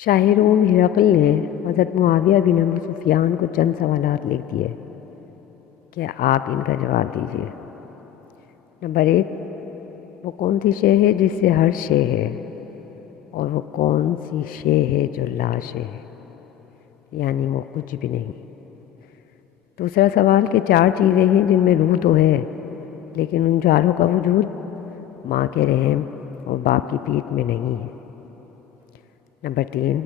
شاہ روم ہرقل نے حضرت معاویہ بن ابو سفیان کو چند سوالات لکھ دیے کہ آپ ان کا جواب دیجیے۔ نمبر 1، وہ کون سی شے ہے جس سے ہر شے ہے، اور وہ کون سی شے ہے جو لا شے ہے، یعنی وہ کچھ بھی نہیں۔ دوسرا سوال کہ 4 چیزیں ہیں جن میں روح تو ہے لیکن ان چاروں کا وجود ماں کے رحم اور باپ کی پیٹھ میں نہیں ہے۔ نمبر 3،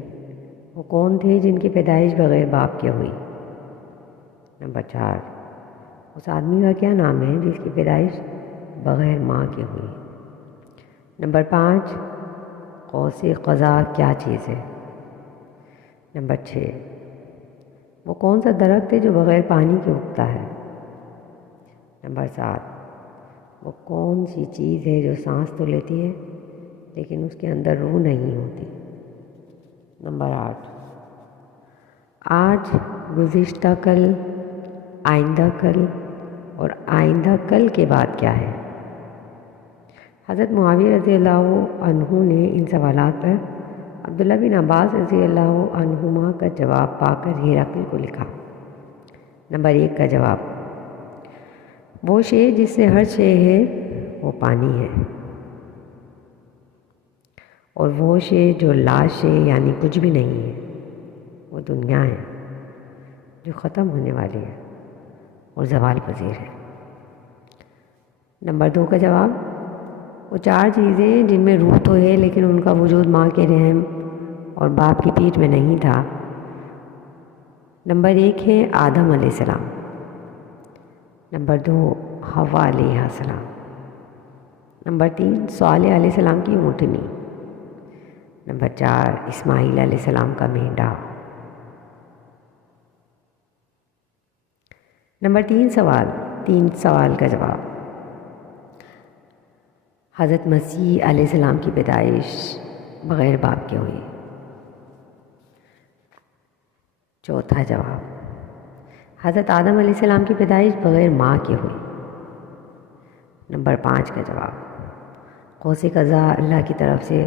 وہ کون تھے جن کی پیدائش بغیر باپ کے ہوئی۔ نمبر 4، اس آدمی کا کیا نام ہے جس کی پیدائش بغیر ماں کے ہوئی۔ نمبر 5، قوس قزح کیا چیز ہے۔ نمبر 6، وہ کون سا درخت ہے جو بغیر پانی کے اگتا ہے۔ نمبر 7، وہ کون سی چیز ہے جو سانس تو لیتی ہے لیکن اس کے اندر روح نہیں ہوتی۔ نمبر 8، آج، گزشتہ کل، آئندہ کل اور آئندہ کل کے بعد کیا ہے۔ حضرت معاویہ رضی اللہ عنہ نے ان سوالات پر عبداللہ بن عباس رضی اللہ عنہما کا جواب پا کر ہرقل کو لکھا۔ نمبر 1 کا جواب، وہ شے جس سے ہر شے ہے وہ پانی ہے، اور وہ شے جو لا شے یعنی کچھ بھی نہیں ہے وہ دنیا ہے جو ختم ہونے والی ہے اور زوال پذیر ہے۔ نمبر 2 کا جواب، وہ 4 چیزیں جن میں روح تو ہے لیکن ان کا وجود ماں کے رحم اور باپ کی پیٹھ میں نہیں تھا۔ نمبر 1 ہے آدم علیہ السلام۔ نمبر 2، حوا علیہ السلام۔ نمبر 3، صالح علیہ السلام کی اونٹنی۔ نمبر 4، اسماعیل علیہ السلام کا مینڈا۔ نمبر 3 سوال کا جواب، حضرت مسیح علیہ السلام کی پیدائش بغیر باپ کے ہوئی۔ چوتھا جواب، حضرت آدم علیہ السلام کی پیدائش بغیر ماں کے ہوئی۔ نمبر 5 کا جواب، قوس قزح اللہ کی طرف سے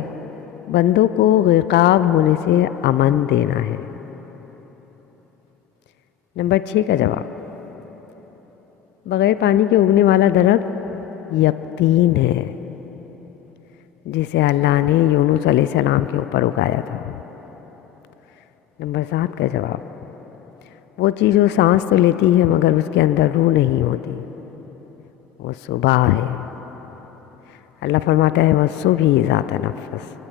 بندوں کو غرقاب ہونے سے امن دینا ہے۔ نمبر 6 کا جواب، بغیر پانی کے اگنے والا درخت یقطین ہے جسے اللہ نے یونس علیہ السلام کے اوپر اگایا تھا۔ نمبر 7 کا جواب، وہ چیز جو سانس تو لیتی ہے مگر اس کے اندر روح نہیں ہوتی وہ صبح ہے۔ اللہ فرماتا ہے وَالصُّبْحِ ذَاتِ نَفَّسٍ۔